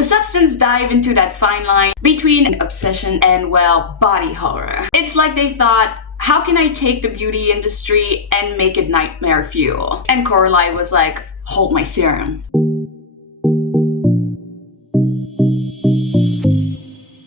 The Substance dive into that fine line between obsession and, well, body horror. It's like they thought, how can I take the beauty industry and make it nightmare fuel? And Coralie was like, hold my serum.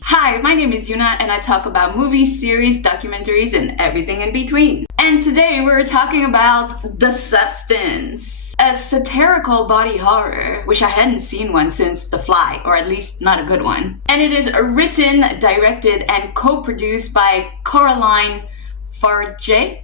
Hi, my name is Yuna and I talk about movies, series, documentaries, and everything in between. And today we're talking about The Substance, a satirical body horror, which I hadn't seen one since The Fly, or at least not a good one. And it is written, directed, and co-produced by Coralie Fargeat.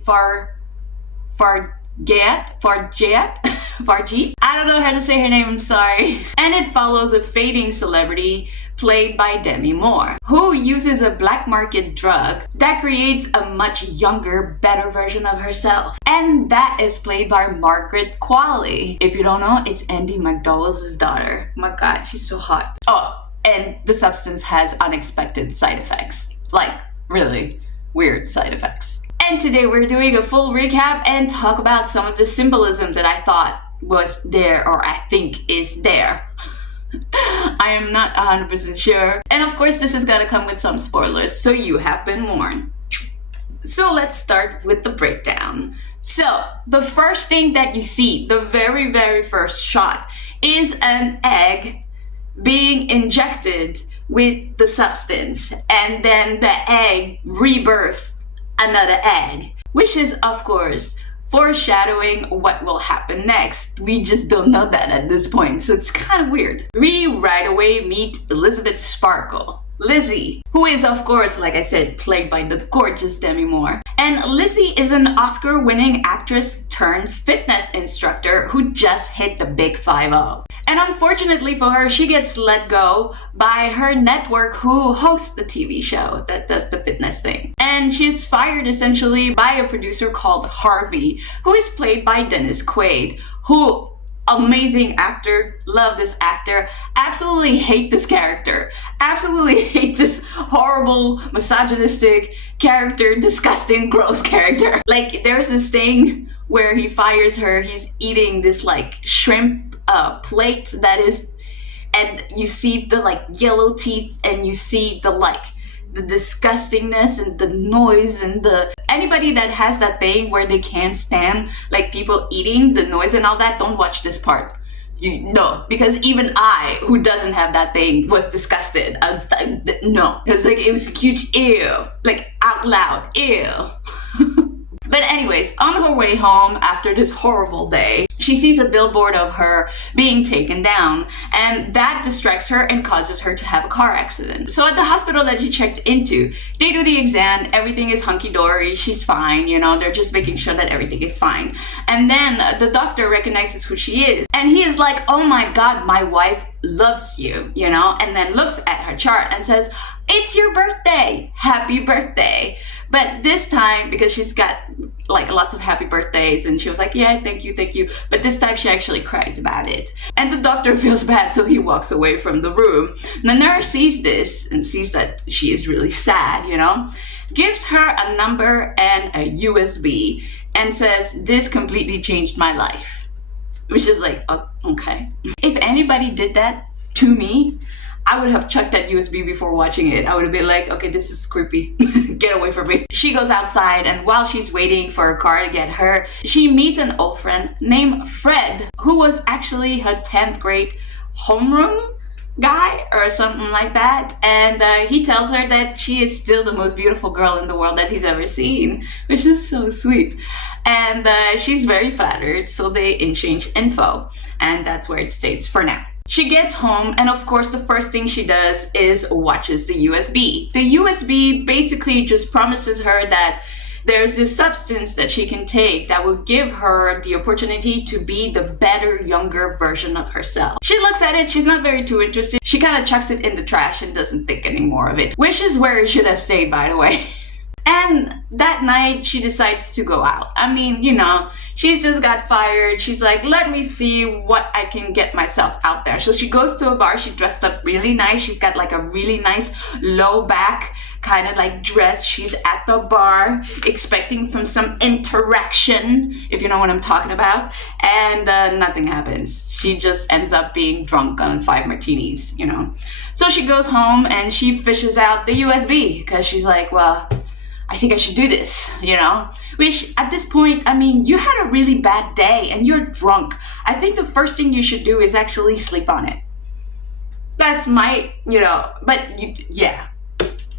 I don't know how to say her name, I'm sorry. And it follows a fading celebrity played by Demi Moore, who uses a black market drug that creates a much younger, better version of herself. And that is played by Margaret Qualley. If you don't know, it's Andy McDowell's daughter. My God, she's so hot. Oh, and The Substance has unexpected side effects. Like, really weird side effects. And today we're doing a full recap and talk about some of the symbolism that I thought was there, or I think is there. I am not 100% sure. And of course, this is gonna come with some spoilers, so you have been warned. So let's start with the breakdown. So the first thing that you see, the very, very first shot, is an egg being injected with the substance, and then the egg rebirths another egg, which is of course foreshadowing what will happen next. We just don't know that at this point, so it's kind of weird. We right away meet Elizabeth Sparkle, Lizzie, who is of course, like I said, played by the gorgeous Demi Moore. And Lizzie is an Oscar-winning actress turned fitness instructor who just hit the big 5-0. And unfortunately for her, she gets let go by her network who hosts the TV show that does the fitness thing. And she's fired essentially by a producer called Harvey, who is played by Dennis Quaid, who, amazing actor, love this actor, absolutely hate this character, absolutely hate this horrible, misogynistic character, disgusting, gross character. Like, there's this thing where he fires her, he's eating this like shrimp plate that is, and you see the like yellow teeth, and you see the like the disgustingness and the noise and the anybody that has that thing where they can't stand like people eating, the noise and all that, don't watch this part. You know, because even I, who doesn't have that thing, was disgusted. I was like, no, it was like, it was a huge ew, like out loud, ew. But anyways, on her way home after this horrible day, she sees a billboard of her being taken down, and that distracts her and causes her to have a car accident. So at the hospital that she checked into, they do the exam, everything is hunky-dory, she's fine, you know, they're just making sure that everything is fine. And then the doctor recognizes who she is, and he is like, oh my God, my wife loves you, you know, and then looks at her chart and says, it's your birthday, happy birthday. But this time, because she's got like lots of happy birthdays, and she was like, yeah, thank you. But this time she actually cries about it. And the doctor feels bad, so he walks away from the room. The nurse sees this and sees that she is really sad, you know, gives her a number and a USB and says, this completely changed my life. Which is like, oh, okay. If anybody did that to me, I would have chucked that USB before watching it. I would have been like, okay, this is creepy. Get away from me. She goes outside, and while she's waiting for a car to get her, she meets an old friend named Fred, who was actually her 10th grade homeroom guy or something like that. And he tells her that she is still the most beautiful girl in the world that he's ever seen, which is so sweet. And she's very flattered, so they exchange info, and that's where it stays for now. She gets home, and of course the first thing she does is watches the USB. The USB basically just promises her that there's this substance that she can take that will give her the opportunity to be the better, younger version of herself. She looks at it, she's not very too interested. She kind of chucks it in the trash and doesn't think anymore of it, which is where it should have stayed, by the way. And that night she decides to go out. I mean, you know, she's just got fired. She's like, let me see what I can get myself out there. So she goes to a bar. She dressed up really nice. She's got like a really nice low back kind of like dress. She's at the bar expecting from some interaction, if you know what I'm talking about. And nothing happens. She just ends up being drunk on 5 martinis, you know. So she goes home and she fishes out the USB because she's like, well, I think I should do this, you know? Which at this point, I mean, you had a really bad day and you're drunk. I think the first thing you should do is actually sleep on it. That's my, you know, but yeah.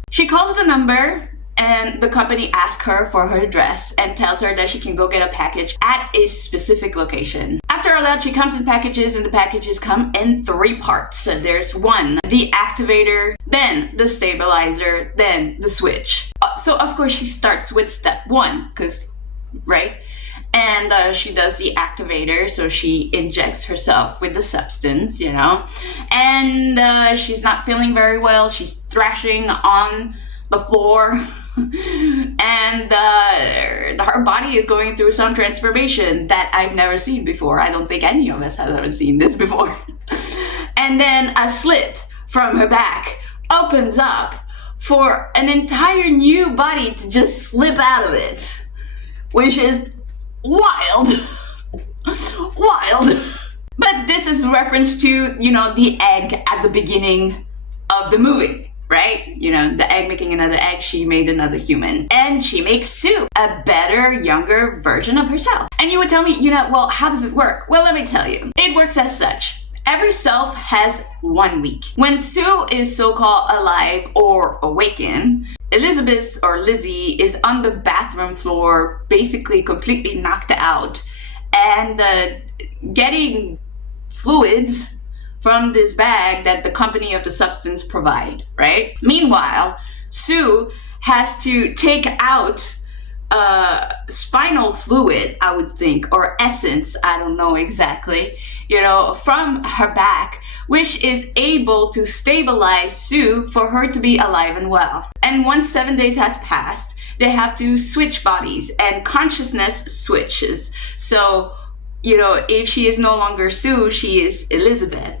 She calls the number and the company asks her for her address and tells her that she can go get a package at a specific location. After all that, she comes in packages, and the packages come in 3 parts. So there's 1, the activator, then the stabilizer, then the switch. So of course she starts with step 1, because, right? And she does the activator, so she injects herself with the substance, you know. And she's not feeling very well. She's thrashing on the floor. And her body is going through some transformation that I've never seen before. I don't think any of us have ever seen this before. And then a slit from her back opens up for an entire new body to just slip out of it, which is wild. Wild. But this is reference to, you know, the egg at the beginning of the movie. Right? You know, the egg making another egg, she made another human. And she makes Sue, a better, younger version of herself. And you would tell me, you know, well, how does it work? Well, let me tell you. It works as such. Every self has 1 week. When Sue is so-called alive or awakened, Elizabeth or Lizzie is on the bathroom floor, basically completely knocked out, and getting fluids from this bag that the company of the substance provide, right? Meanwhile, Sue has to take out spinal fluid, I would think, or essence, I don't know exactly, you know, from her back, which is able to stabilize Sue for her to be alive and well. And once 7 days has passed, they have to switch bodies and consciousness switches. So, you know, if she is no longer Sue, she is Elizabeth.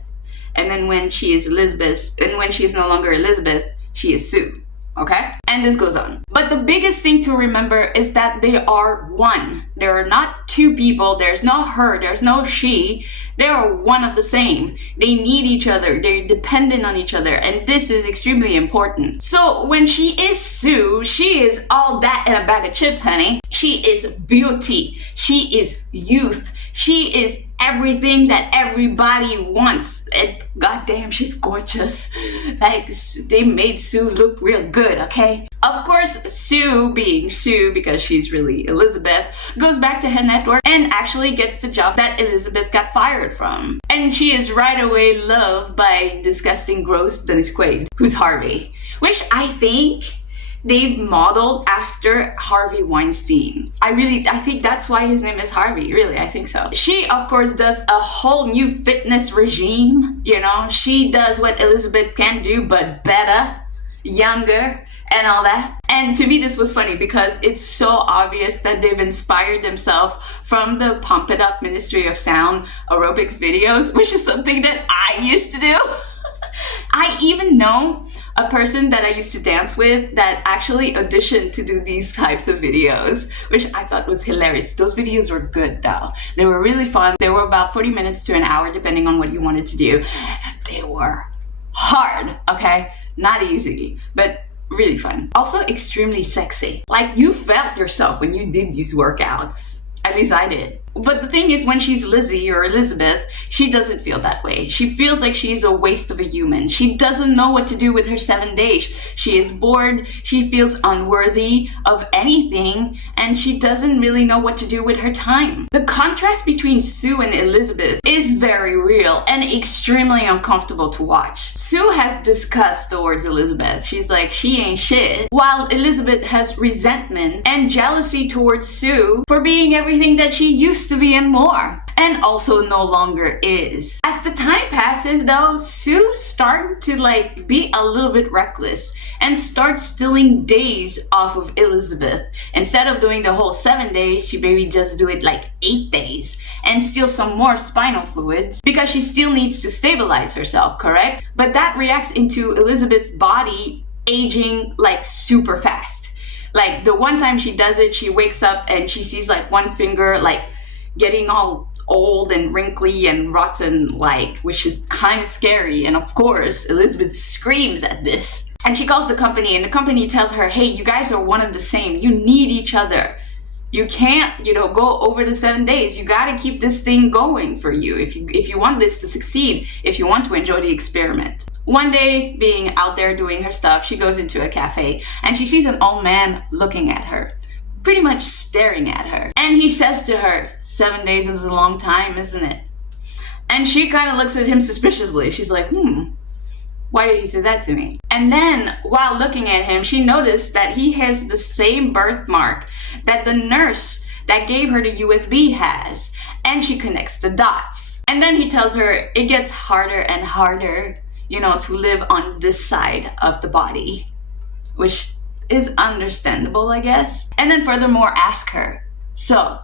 And then when she is Elizabeth, and when she is no longer Elizabeth, she is Sue. Okay? And this goes on. But the biggest thing to remember is that they are one. There are not 2 people. There's no her. There's no she. They are one of the same. They need each other. They're dependent on each other. And this is extremely important. So when she is Sue, she is all that in a bag of chips, honey. She is beauty. She is youth. She is everything that everybody wants. And goddamn, she's gorgeous. Like, they made Sue look real good, okay? Of course, Sue, being Sue because she's really Elizabeth, goes back to her network and actually gets the job that Elizabeth got fired from. And she is right away loved by disgusting, gross Dennis Quaid, who's Harvey. Which I think they've modeled after Harvey Weinstein. I think that's why his name is Harvey, really, I think so. She, of course, does a whole new fitness regime, you know? She does what Elizabeth can do, but better, younger, and all that. And to me, this was funny because it's so obvious that they've inspired themselves from the Pump It Up Ministry of Sound aerobics videos, which is something that I used to do. I even know a person that I used to dance with that actually auditioned to do these types of videos, which I thought was hilarious. Those videos were good though. They were really fun. They were about 40 minutes to an hour depending on what you wanted to do. They were hard, okay? Not easy, but really fun. Also extremely sexy. Like, you felt yourself when you did these workouts. At least I did. But the thing is, when she's Lizzie or Elizabeth, she doesn't feel that way. She feels like she's a waste of a human. She doesn't know what to do with her 7 days. She is bored, she feels unworthy of anything, and she doesn't really know what to do with her time. The contrast between Sue and Elizabeth is very real and extremely uncomfortable to watch. Sue has disgust towards Elizabeth. She's like, she ain't shit. While Elizabeth has resentment and jealousy towards Sue for being everything that she used to be and more. and also no longer is. As the time passes though, Sue started to like be a little bit reckless and start stealing days off of Elizabeth. Instead of doing the whole 7 days, she maybe just do it like 8 days and steal some more spinal fluids because she still needs to stabilize herself, correct? But that reacts into Elizabeth's body aging like super fast. Like the one time she does it, she wakes up and she sees like one finger like getting all old and wrinkly and rotten, like, which is kind of scary. And of course, Elizabeth screams at this. And she calls the company, and the company tells her, hey, you guys are one and the same. You need each other. You can't, go over the 7 days. You gotta keep this thing going for you if you want this to succeed, if you want to enjoy the experiment. One day, being out there doing her stuff, she goes into a cafe and she sees an old man looking at her, pretty much staring at her. And he says to her, 7 days is a long time, isn't it? And she kind of looks at him suspiciously. She's like, why did he say that to me? And then, while looking at him, she noticed that he has the same birthmark that the nurse that gave her the USB has. And she connects the dots. And then he tells her it gets harder and harder, to live on this side of the body, which is understandable, I guess. And then furthermore, ask her, so,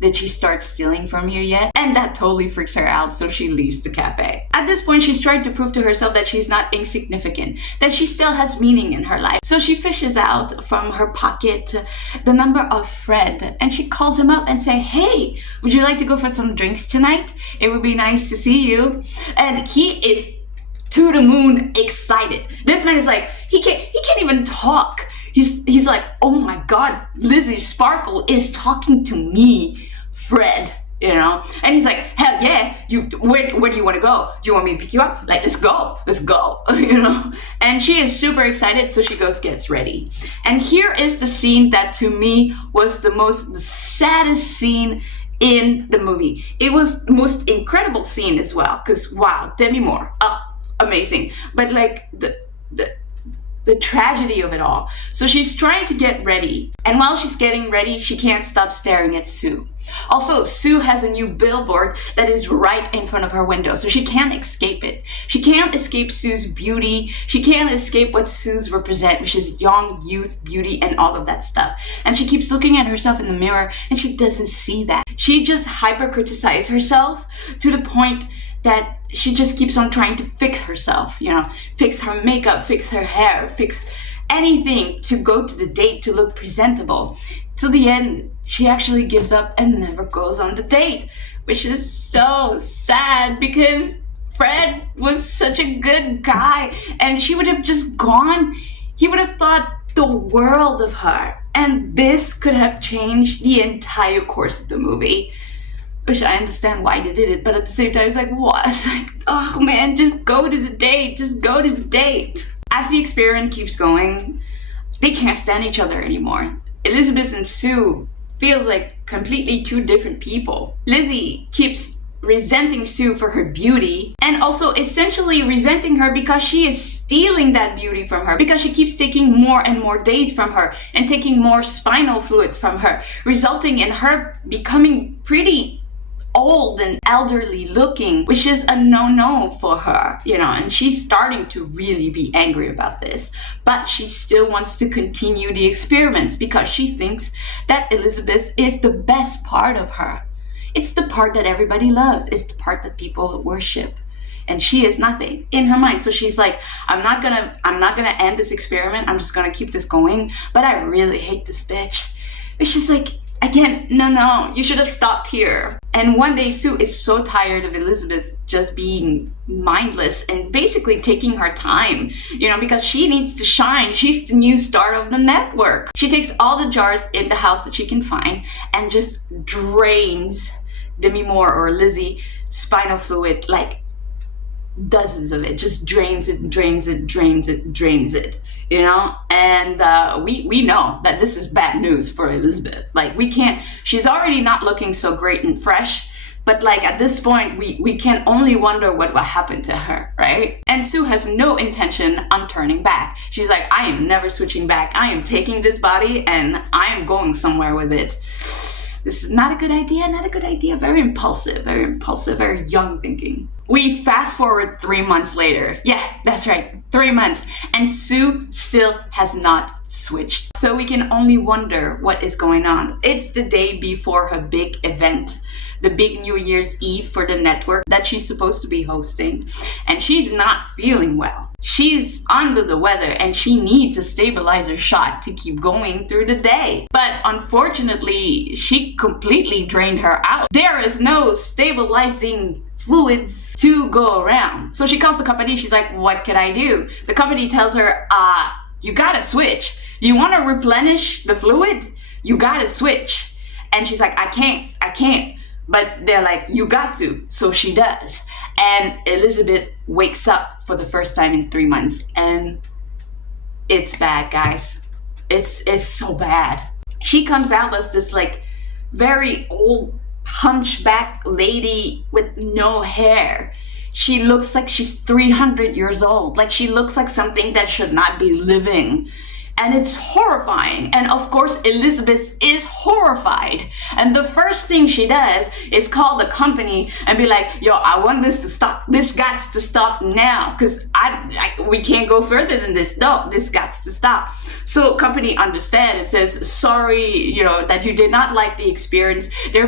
did she start stealing from you yet? And that totally freaks her out, so she leaves the cafe. At this point, she's trying to prove to herself that she's not insignificant, that she still has meaning in her life. So she fishes out from her pocket the number of Fred, and she calls him up and say, hey, would you like to go for some drinks tonight? It would be nice to see you. And he is to the moon excited. This man is like, he can't even talk. He's like, oh my God, Lizzie Sparkle is talking to me, Fred, And he's like, hell yeah, where do you want to go? Do you want me to pick you up? Like, let's go, And she is super excited, so she gets ready. And here is the scene that to me was the saddest scene in the movie. It was the most incredible scene as well, because wow, Demi Moore, amazing. But like the tragedy of it all. So she's trying to get ready, and while she's getting ready, she can't stop staring at Sue. Also, Sue has a new billboard that is right in front of her window, so she can't escape it. She can't escape Sue's beauty. She can't escape what Sue's represent, which is young, youth, beauty, and all of that stuff. And she keeps looking at herself in the mirror, and she doesn't see that. She just hyper-criticizes herself to the point that she just keeps on trying to fix herself, fix her makeup, fix her hair, fix anything to go to the date to look presentable. Till the end, she actually gives up and never goes on the date, which is so sad because Fred was such a good guy and she would have just gone. He would have thought the world of her, and this could have changed the entire course of the movie. Which I understand why they did it, but at the same time, it's like, what? It's like, oh man, just go to the date. Just go to the date. As the experiment keeps going, they can't stand each other anymore. Elizabeth and Sue feels like completely two different people. Lizzie keeps resenting Sue for her beauty and also essentially resenting her because she is stealing that beauty from her, because she keeps taking more and more days from her and taking more spinal fluids from her, resulting in her becoming pretty old and elderly looking, which is a no-no for her, and she's starting to really be angry about this. But she still wants to continue the experiments because she thinks that Elizabeth is the best part of her. It's the part that everybody loves. It's the part that people worship. And she is nothing in her mind. So she's like, I'm not gonna end this experiment. I'm just gonna keep this going. But I really hate this bitch. It's just like, again, no, you should have stopped here. And one day Sue is so tired of Elizabeth just being mindless and basically taking her time, because she needs to shine. She's the new star of the network. She takes all the jars in the house that she can find and just drains Demi Moore or Lizzie spinal fluid, like dozens of it, just drains it. And we know that this is bad news for Elizabeth. Like, she's already not looking so great and fresh, but like at this point we can only wonder what will happen to her, right? And Sue has no intention on turning back. She's like, I am never switching back. I am taking this body and I am going somewhere with it. This is not a good idea, not a good idea. Very impulsive, very young thinking. We fast forward 3 months later. Yeah, that's right, 3 months. And Sue still has not switched. So we can only wonder what is going on. It's the day before her big event, the big New Year's Eve for the network that she's supposed to be hosting. And she's not feeling well. She's under the weather and she needs a stabilizer shot to keep going through the day. But unfortunately, she completely drained her out. There is no stabilizing fluids to go around. So she calls the company. She's like, what can I do? The company tells her, you gotta switch. You wanna replenish the fluid? You gotta switch. And she's like, I can't. But they're like, you got to. So she does. And Elizabeth wakes up for the first time in 3 months. And it's bad, guys. It's so bad. She comes out as this like very old hunchback lady with no hair. She looks like she's 300 years old. Like she looks like something that should not be living. And it's horrifying. And of course, Elizabeth is horrified. And the first thing she does is call the company and be like, yo, I want this to stop. This got to stop now. Because we can't go further than this. No, this got to stop. So company understands and says, sorry, that you did not like the experience. They're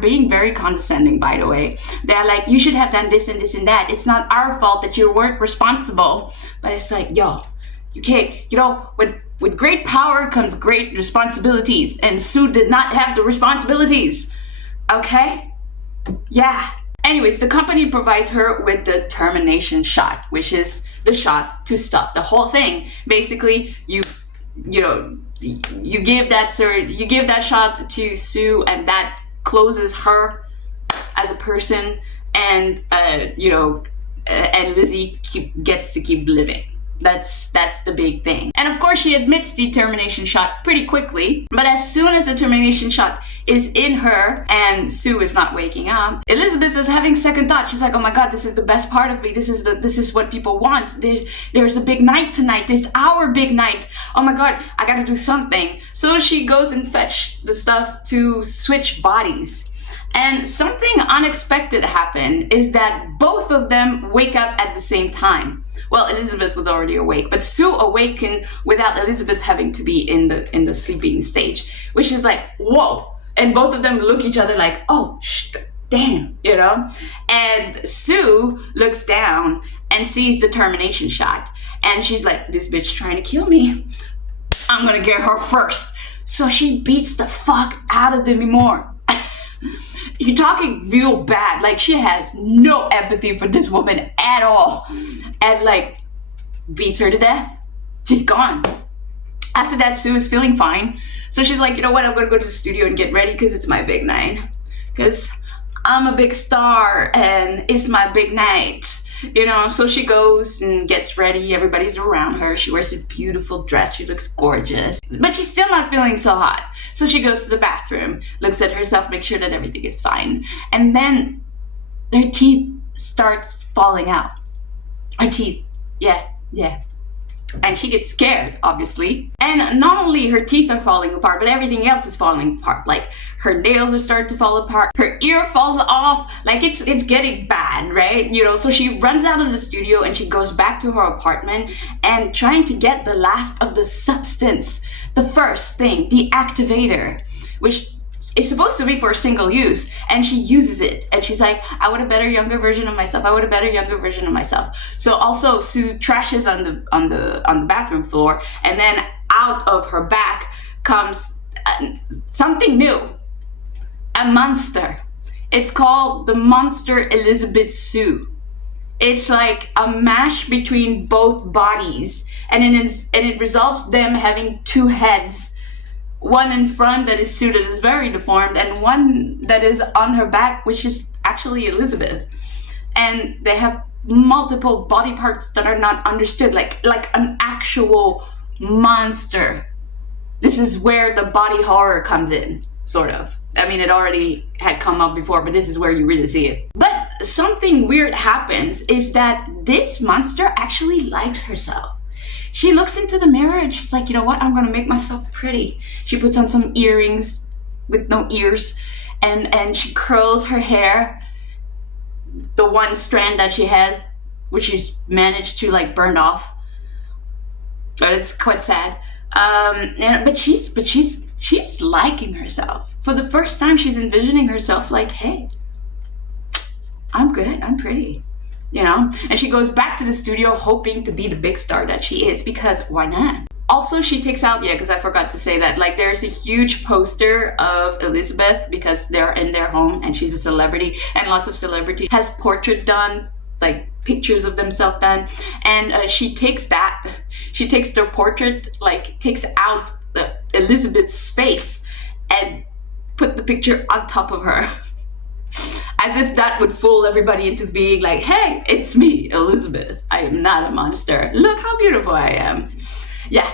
being very condescending, by the way. They're like, you should have done this and this and that. It's not our fault that you weren't responsible. But it's like, yo, you can't, with great power comes great responsibilities. And Sue did not have the responsibilities. Okay? Yeah. Anyways, the company provides her with the termination shot, which is the shot to stop the whole thing. Basically, you give that shot to Sue, and that closes her as a person, and and Lizzie gets to keep living. That's the big thing. And of course, she admits the termination shot pretty quickly. But as soon as the termination shot is in her and Sue is not waking up, Elizabeth is having second thoughts. She's like, oh my God, this is the best part of me. This is what people want. There's a big night tonight. This is our big night. Oh my God, I gotta do something. So she goes and fetch the stuff to switch bodies. And something unexpected happened is that both of them wake up at the same time. Well, Elizabeth was already awake, but Sue awakened without Elizabeth having to be in the sleeping stage, which is like, whoa. And both of them look at each other like, oh, damn, And Sue looks down and sees the termination shot. And she's like, this bitch trying to kill me. I'm gonna get her first. So she beats the fuck out of Demi Moore. You're talking real bad. Like, she has no empathy for this woman at all. And like, beats her to death. She's gone. After that, Sue is feeling fine. So she's like, you know what? I'm going to go to the studio and get ready because it's my big night. Because I'm a big star and it's my big night. So she goes and gets ready. Everybody's around her. She wears a beautiful dress. She looks gorgeous. But she's still not feeling so hot. So she goes to the bathroom, looks at herself, makes sure that everything is fine. And then her teeth starts falling out. Her teeth. Yeah. And she gets scared, obviously. And not only her teeth are falling apart, but everything else is falling apart. Like, her nails are starting to fall apart. Her ear falls off. Like, it's getting bad, right? So she runs out of the studio and she goes back to her apartment and trying to get the last of the substance. The first thing, the activator, which is supposed to be for single use, and she uses it, and she's like, I want a better younger version of myself. So also Sue trashes on the bathroom floor, and then out of her back comes something new, a monster. It's called the monster Elizabeth Sue. It's like a mash between both bodies, and it resolves them having two heads. One in front that is Sue, that is very deformed, and one that is on her back, which is actually Elizabeth. And they have multiple body parts that are not understood, like an actual monster. This is where the body horror comes in, sort of. I mean, it already had come up before, but this is where you really see it. But something weird happens is that this monster actually likes herself. She looks into the mirror and she's like, you know what? I'm going to make myself pretty. She puts on some earrings, with no ears, and she curls her hair, the one strand that she has, which she's managed to like burn off. But it's quite sad. But she's liking herself. For the first time, she's envisioning herself like, hey, I'm good, I'm pretty, you know? And she goes back to the studio hoping to be the big star that she is, because why not? Also, she takes out, yeah, because I forgot to say that, like, there's a huge poster of Elizabeth because they're in their home and she's a celebrity, and lots of celebrities has portrait done, like pictures of themselves done, and she takes their portrait, like takes out the Elizabeth's face and put the picture on top of her. As if that would fool everybody into being like, hey, it's me, Elizabeth. I am not a monster. Look how beautiful I am. Yeah,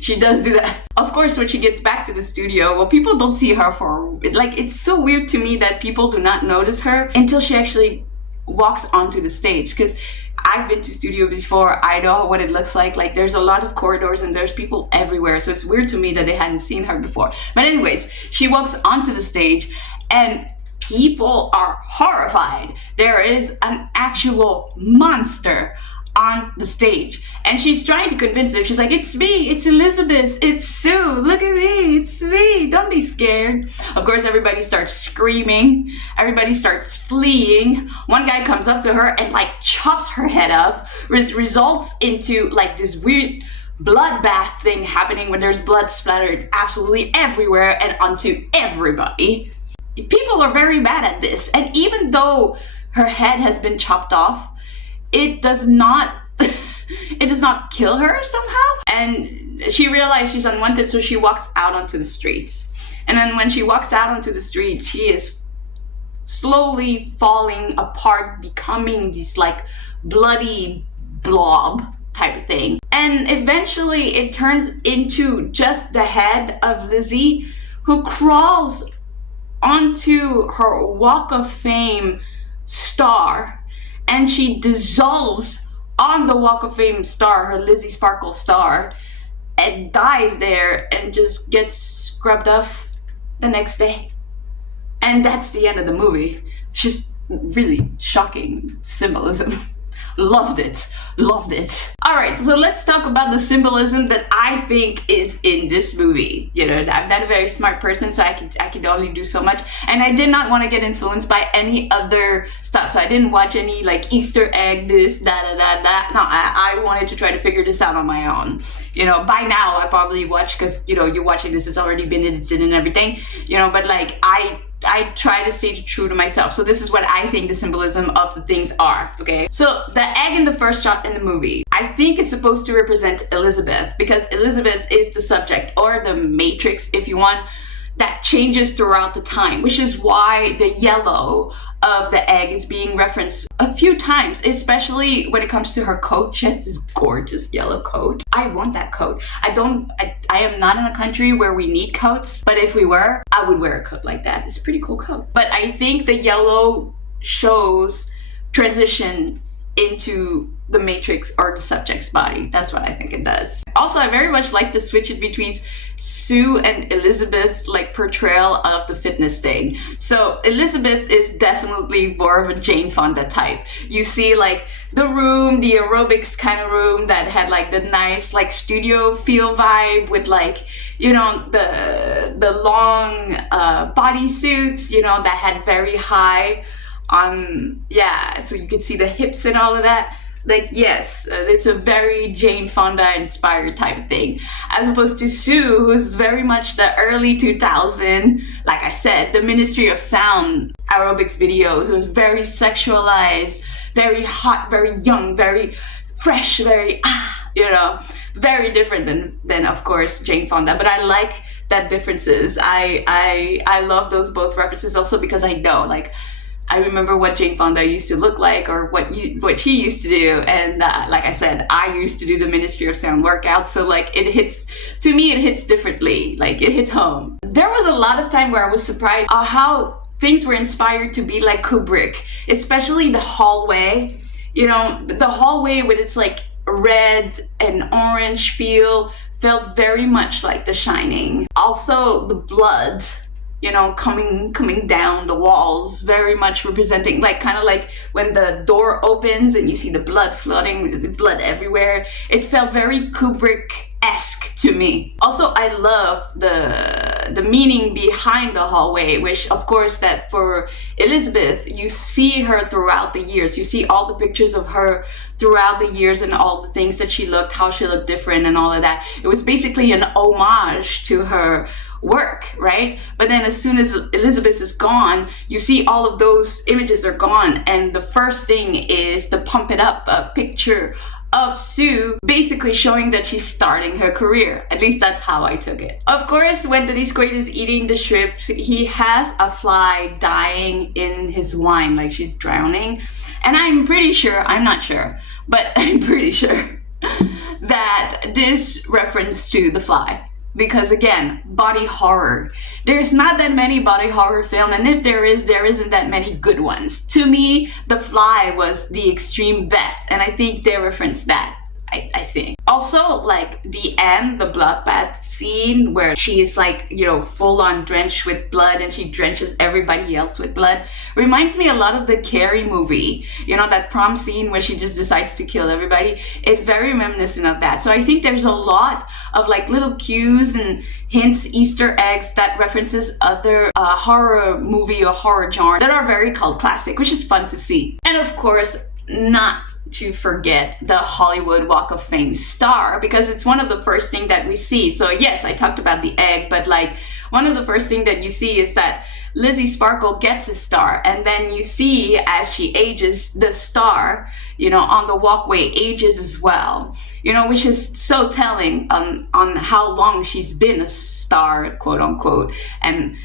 she does do that. Of course, when she gets back to the studio, well, people don't see her for, like, it's so weird to me that people do not notice her until she actually walks onto the stage. Because I've been to studios before, I know what it looks like. Like, there's a lot of corridors and there's people everywhere. So it's weird to me that they hadn't seen her before. But anyways, she walks onto the stage and people are horrified. There is an actual monster on the stage, and she's trying to convince them. She's like, it's me, it's Elizabeth, it's Sue, look at me, it's me, don't be scared. Of course, everybody starts screaming, everybody starts fleeing. One guy comes up to her and like chops her head off, which results into like this weird bloodbath thing happening where there's blood splattered absolutely everywhere and onto everybody. People are very bad at this, and even though her head has been chopped off, it does not kill her somehow. And she realized she's unwanted, so she walks out onto the streets. And then when she walks out onto the streets, she is slowly falling apart, becoming this like bloody blob type of thing. And eventually it turns into just the head of Lizzie, who crawls onto her Walk of Fame star, and she dissolves on the Walk of Fame star, her Lizzie Sparkle star, and dies there and just gets scrubbed off the next day. And that's the end of the movie. Just really shocking symbolism. Loved it. Alright, so let's talk about the symbolism that I think is in this movie. You know, I'm not a very smart person, so I could only do so much. And I did not want to get influenced by any other stuff. So I didn't watch any like Easter egg, this, da. No, I wanted to try to figure this out on my own. You know, by now I probably watched, because, you know, you're watching this, it's already been edited and everything. You know, but like I try to stay true to myself. So this is what I think the symbolism of the things are, okay? So the egg in the first shot in the movie, I think is supposed to represent Elizabeth, because Elizabeth is the subject, or the matrix if you want, that changes throughout the time, which is why the yellow of the egg is being referenced a few times, especially when it comes to her coat. She has this gorgeous yellow coat. I want that coat. I am not in a country where we need coats, but if we were, I would wear a coat like that. It's a pretty cool coat. But I think the yellow shows transition into the matrix or the subject's body. That's what I think it does. Also, I very much like the switch in between Sue and Elizabeth's like portrayal of the fitness thing. So Elizabeth is definitely more of a Jane Fonda type. You see like the room, the aerobics kind of room that had like the nice like studio feel vibe with like, you know, the long bodysuits, you know, that had very high on, yeah, so you could see the hips and all of that. Like, yes, it's a very Jane Fonda inspired type of thing, as opposed to Sue, who's very much the early 2000, like I said, the Ministry of Sound aerobics videos. It was very sexualized, very hot, very young, very fresh, very you know, very different than of course Jane Fonda. But I like that differences. I love those both references also, because I know, like, I remember what Jane Fonda used to look like, or what she used to do, and like I said, I used to do the Ministry of Sound workout, so like it hits, to me it hits differently, like it hits home. There was a lot of time where I was surprised how things were inspired to be like Kubrick, especially the hallway. You know, the hallway with its like red and orange feel felt very much like The Shining. Also the blood coming down the walls, very much representing, like, kind of like when the door opens and you see the blood flooding, the blood everywhere. It felt very Kubrick-esque to me. Also, I love the meaning behind the hallway, which, of course, that for Elizabeth, you see her throughout the years. You see all the pictures of her throughout the years and all the things that she looked, how she looked different and all of that. It was basically an homage to her work, right? But then as soon as Elizabeth is gone, you see all of those images are gone, and the first thing is the pump it up picture of Sue, basically showing that she's starting her career. At least that's how I took it. Of course, when Dennis Quaid is eating the shrimp, he has a fly dying in his wine, like she's drowning. And I'm pretty sure, I'm not sure, but I'm pretty sure that this reference to the fly. Because again, body horror. There's not that many body horror films, and if there isn't that many good ones. To me, The Fly was the extreme best, and I think they referenced that. I think. Also, like the end, the bloodbath scene where she is like, full on drenched with blood and she drenches everybody else with blood, reminds me a lot of the Carrie movie. That prom scene where she just decides to kill everybody. It's very reminiscent of that. So I think there's a lot of like little cues and hints, Easter eggs that references other horror movie or horror genre that are very cult classic, which is fun to see. And of course, not to forget the Hollywood Walk of Fame star, because it's one of the first things that we see. So yes, I talked about the egg, but like one of the first things that you see is that Lizzie Sparkle gets a star, and then you see as she ages, the star, on the walkway ages as well, which is so telling on how long she's been a star, quote unquote, and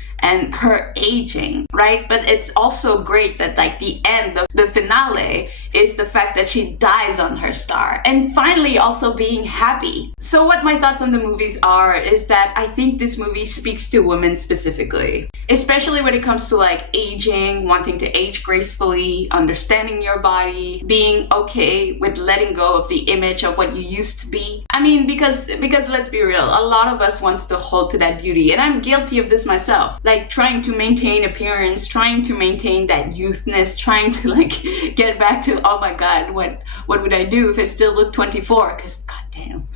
her aging, right? But it's also great that like the end of the finale is the fact that she dies on her star, and finally also being happy. So what my thoughts on the movies are is that I think this movie speaks to women specifically, especially when it comes to like aging, wanting to age gracefully, understanding your body, being okay with letting go of the image of what you used to be. I mean, because let's be real, a lot of us wants to hold to that beauty, and I'm guilty of this myself. Like trying to maintain appearance, trying to maintain that youthness, trying to like get back to, oh my god, what would I do if I still look 24? Because goddamn.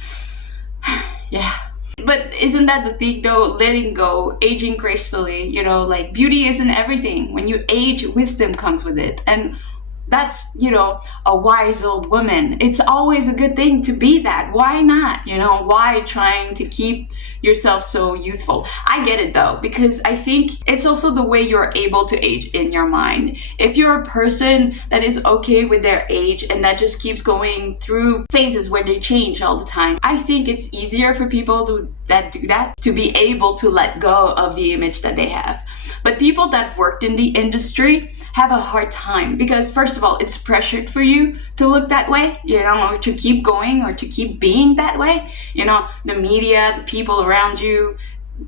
Yeah. But isn't that the thing though? Letting go, aging gracefully, like beauty isn't everything. When you age, wisdom comes with it. And that's, a wise old woman. It's always a good thing to be that. Why not? Why trying to keep yourself so youthful? I get it though, because I think it's also the way you're able to age in your mind. If you're a person that is okay with their age and that just keeps going through phases where they change all the time, I think it's easier for people do that to be able to let go of the image that they have. But people that worked in the industry have a hard time, because first of all, it's pressured for you to look that way, or to keep going or to keep being that way. The media, the people around you,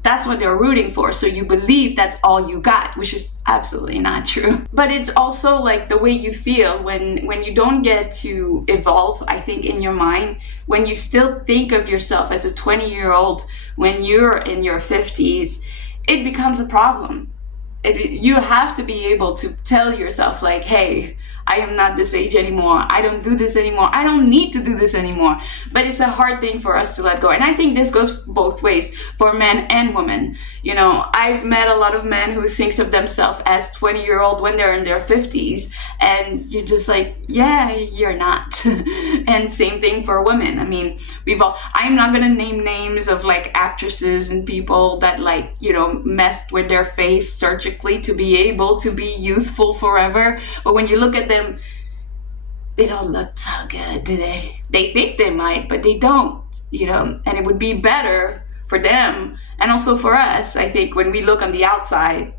that's what they're rooting for. So you believe that's all you got, which is absolutely not true. But it's also like the way you feel when you don't get to evolve, I think, in your mind, when you still think of yourself as a 20-year-old when you're in your 50s, it becomes a problem. You have to be able to tell yourself like, hey, I am not this age anymore. I don't do this anymore. I don't need to do this anymore. But it's a hard thing for us to let go. And I think this goes both ways for men and women. I've met a lot of men who thinks of themselves as 20-year-old when they're in their 50s. And you're just like, yeah, you're not. And same thing for women. I mean, I'm not going to name names of like actresses and people that like, messed with their face surgically to be able to be youthful forever. But when you look at them, they don't look so good, do they? They think they might, but they don't, and it would be better for them and also for us, I think, when we look on the outside,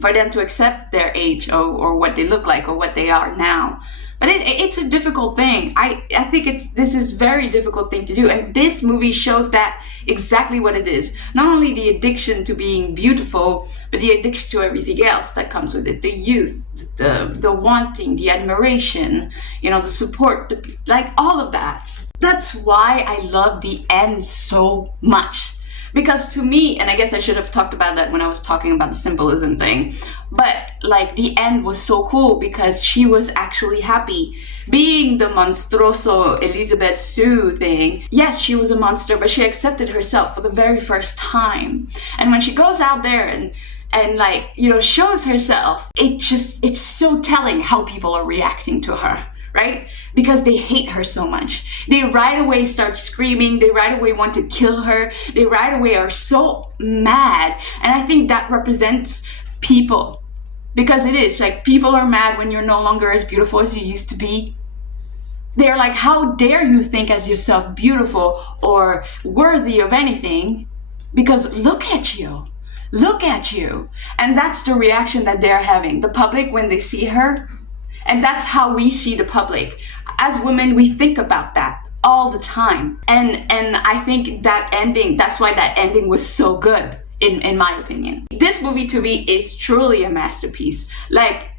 for them to accept their age or what they look like or what they are now. But it's a difficult thing. I think this is very difficult thing to do. And this movie shows that exactly what it is. Not only the addiction to being beautiful, but the addiction to everything else that comes with it. The youth, the wanting, the admiration, the support, like all of that. That's why I love the end so much. Because to me, and I guess I should have talked about that when I was talking about the symbolism thing, but like the end was so cool because she was actually happy. Being the Monstroso Elizabeth Sue thing, yes, she was a monster, but she accepted herself for the very first time. And when she goes out there and like, you know, shows herself, it's so telling how people are reacting to her, right? Because they hate her so much. They right away start screaming, they right away want to kill her, they right away are so mad. And I think that represents people. Because it is, like, people are mad when you're no longer as beautiful as you used to be. They're like, how dare you think as yourself beautiful or worthy of anything? Because look at you. Look at you. And that's the reaction that they're having. The public, when they see her, and that's how we see the public. As women, we think about that all the time. And I think that ending, that's why that ending was so good, in my opinion. This movie to me is truly a masterpiece. Like,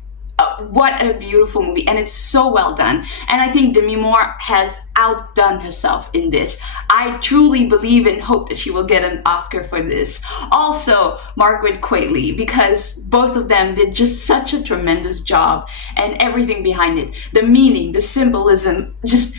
what a beautiful movie, and it's so well done. And I think Demi Moore has outdone herself in this. I truly believe and hope that she will get an Oscar for this. Also, Margaret Qualley, because both of them did just such a tremendous job, and everything behind it, the meaning, the symbolism, just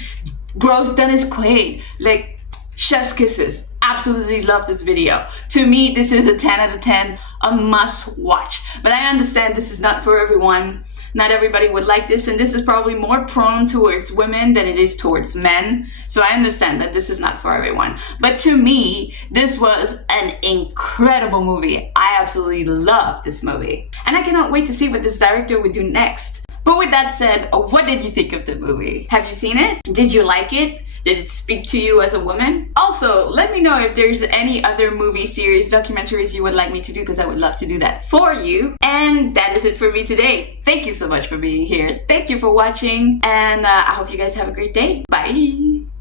gross Dennis Quaid, like chef's kisses. Absolutely love this video. To me, this is a 10 out of 10, a must watch. But I understand this is not for everyone. Not everybody would like this, and this is probably more prone towards women than it is towards men. So I understand that this is not for everyone. But to me, this was an incredible movie. I absolutely love this movie. And I cannot wait to see what this director would do next. But with that said, what did you think of the movie? Have you seen it? Did you like it? Did it speak to you as a woman? Also, let me know if there's any other movie, series, documentaries you would like me to do, because I would love to do that for you. And that is it for me today. Thank you so much for being here. Thank you for watching, and I hope you guys have a great day. Bye!